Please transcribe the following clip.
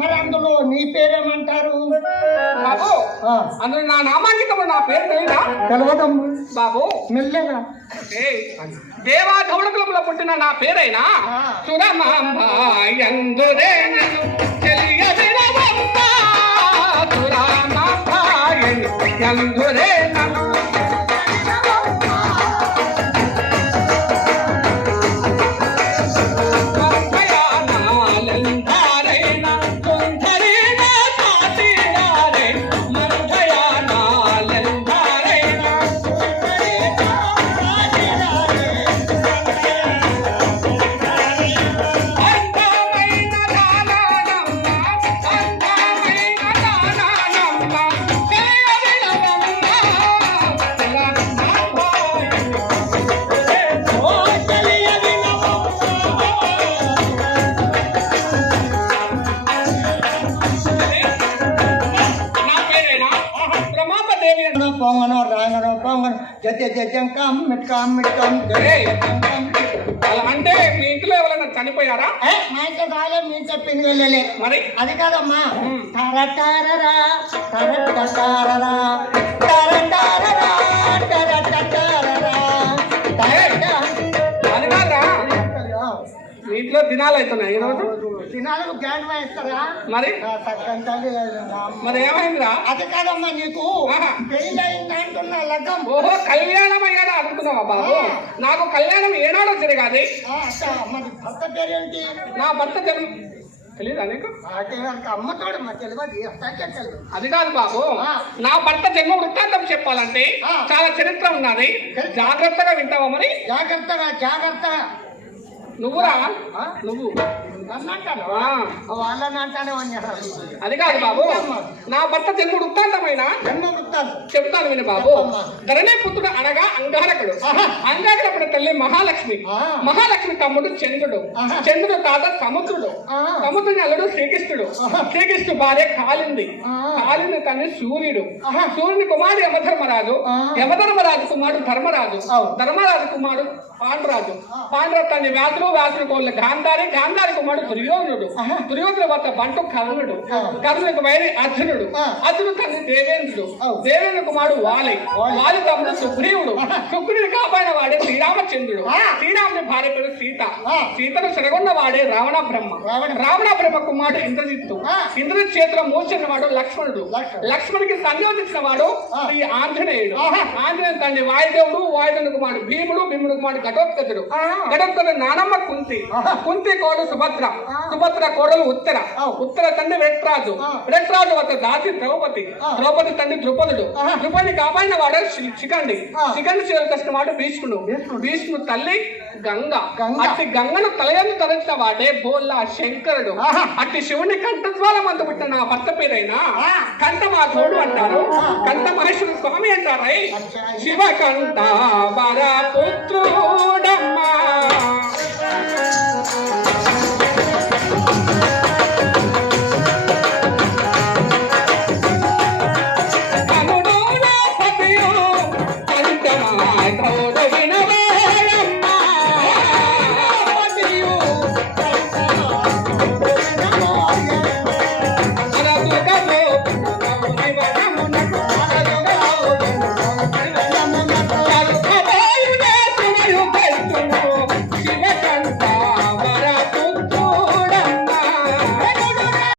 మరి అందులో నీ పేరేమంటారు బాబు? అందులో నా నామాంకితము నా పేరు తెలియదా? తెలవదమ్మ బాబు మెల్లగా. దేవా ధవళకులములో పుట్టిన నా పేరైనా సురమాంబాయందురేనను తెలియదిరవమ్మ సురమాంబాయందురేనను పొంగను రాంగను పొంగను జంకం మిట్కం మిట్కం. అలా అంటే మీ ఇంట్లో ఎవరైనా చనిపోయారా? మా ఇంట్లో కాలే మీ చెప్పింది వెళ్ళలే. మరి అది కాదమ్మా. తరటారరా తరటారరా తరటారరా తరటారరా. అది కాదురా, మీ ఇంట్లో దినాలు అవుతున్నాయి ఈరోజు. దినాలకు గ్యాండ్ వేస్తారా? మరి మరి ఏమైందిరా? అది కాదమ్మా, నీకు పెళ్ళయింది అంటున్నా లగ్గం. ఓహో, కళ్యాణం అయ్యాడా అనుకున్నావా బాబు? నాకు కళ్యాణం ఏనాడో జరిగాది. మరి భర్త పేరేంటి? నా భర్త జన్మ తెలీదా నీకు? అమ్మతోడు మా తెలియదు. అది కాదు బాబు, నా భర్త జన్మ వృత్తాంతం చెప్పాలంటే చాలా చరిత్ర ఉన్నది. జాగ్రత్తగా వింటావా? మరి జాగ్రత్తగా జాగ్రత్తగా. నువ్వురా నువ్వు వాళ్ళని అంటానే. అది కాదు బాబు, నా భర్త జన్మ వృత్తాంతమైన చెప్తాను విని బాబు. ధరణి పుత్రుడు అనగా అంగారకుడు. అంగారకుడు తల్లి మహాలక్ష్మి. మహాలక్ష్మి తమ్ముడు చంద్రుడు. చంద్రుడు తాత సముద్రుడు. సముద్రుని అల్లుడు శ్రీకృష్ణుడు. శ్రీకృష్ణుడు భార్య కాలింది. కాలింది తండ్రి సూర్యుడు. సూర్యుని కుమారుడు యమధర్మరాజు. యమధర్మరాజు కుమారుడు ధర్మరాజు. ధర్మరాజు కుమారుడు పాండురాజు. పాండురాజు తండ్రి వ్యాసుడు. వ్యాసుడు కోళ్ళ గాంధారి. గాంధారి కుమారుడు దుర్యోధనుడు. దుర్యోధనుడు భర్త బంటు కర్ణుడు. కర్ణుడికి వైరి అర్జునుడు. అర్జునుడు తండ్రి దేవేంద్రుడు. దేవేంద్ర కుమారుడు వాలి. వాలి తమ్ముడు సుగ్రీవుడు. సుగ్రీవుని కాపాడిన వాడే శ్రీరామచంద్రుడు. శ్రీరాముని భార్య పేరు సీత. సీతను చెరగొన్న వాడే రావణ బ్రహ్మ. రావణ బ్రహ్మ కుమారుడు ఇంద్రజిత్తు. ఇంద్రజిత్ చేతిలో మోసిన వాడు లక్ష్మణుడు. లక్ష్మణుడికి సంయోజించిన వాడు ఈ ఆంజనేయుడు. ఆంజనేయుడు తండ్రి వాయుదేవుడు. వాయుదేవుని కుమారుడు భీముడు. భీముడు కుమారుడు ఘటోత్కచుడు. ఘటోత్కచుడు నానమ్మ కుంతి. కుంతి కోడు సుభద్ర. సుభద్ర కోడలు ఉత్తర. ఉత్తర తండ్రి వెట్రాజు. వెట్రాజు వద్ద దాసి ద్రౌపది. ద్రౌపది తండ్రి ద్రుపదుడు. ద్రుపదిని కాపాడిన వాడు శిఖండి. శిఖండి చేతులు కష్ట వాడు భీష్ముడు. భీష్ముడు తల్లి గంగ. అట్టి గంగను తలయందు తరచిన వాడే బోల్లా శంకరుడు. అట్టి శివుని కంఠస్వాల మందు పుట్టిన నా భర్త పేరైనా కంఠమాధవుడు అంటారు. కంఠ మహేశ్వర స్వామి అంటారా? శివ కంఠ వర పుత్రుడమ్మా.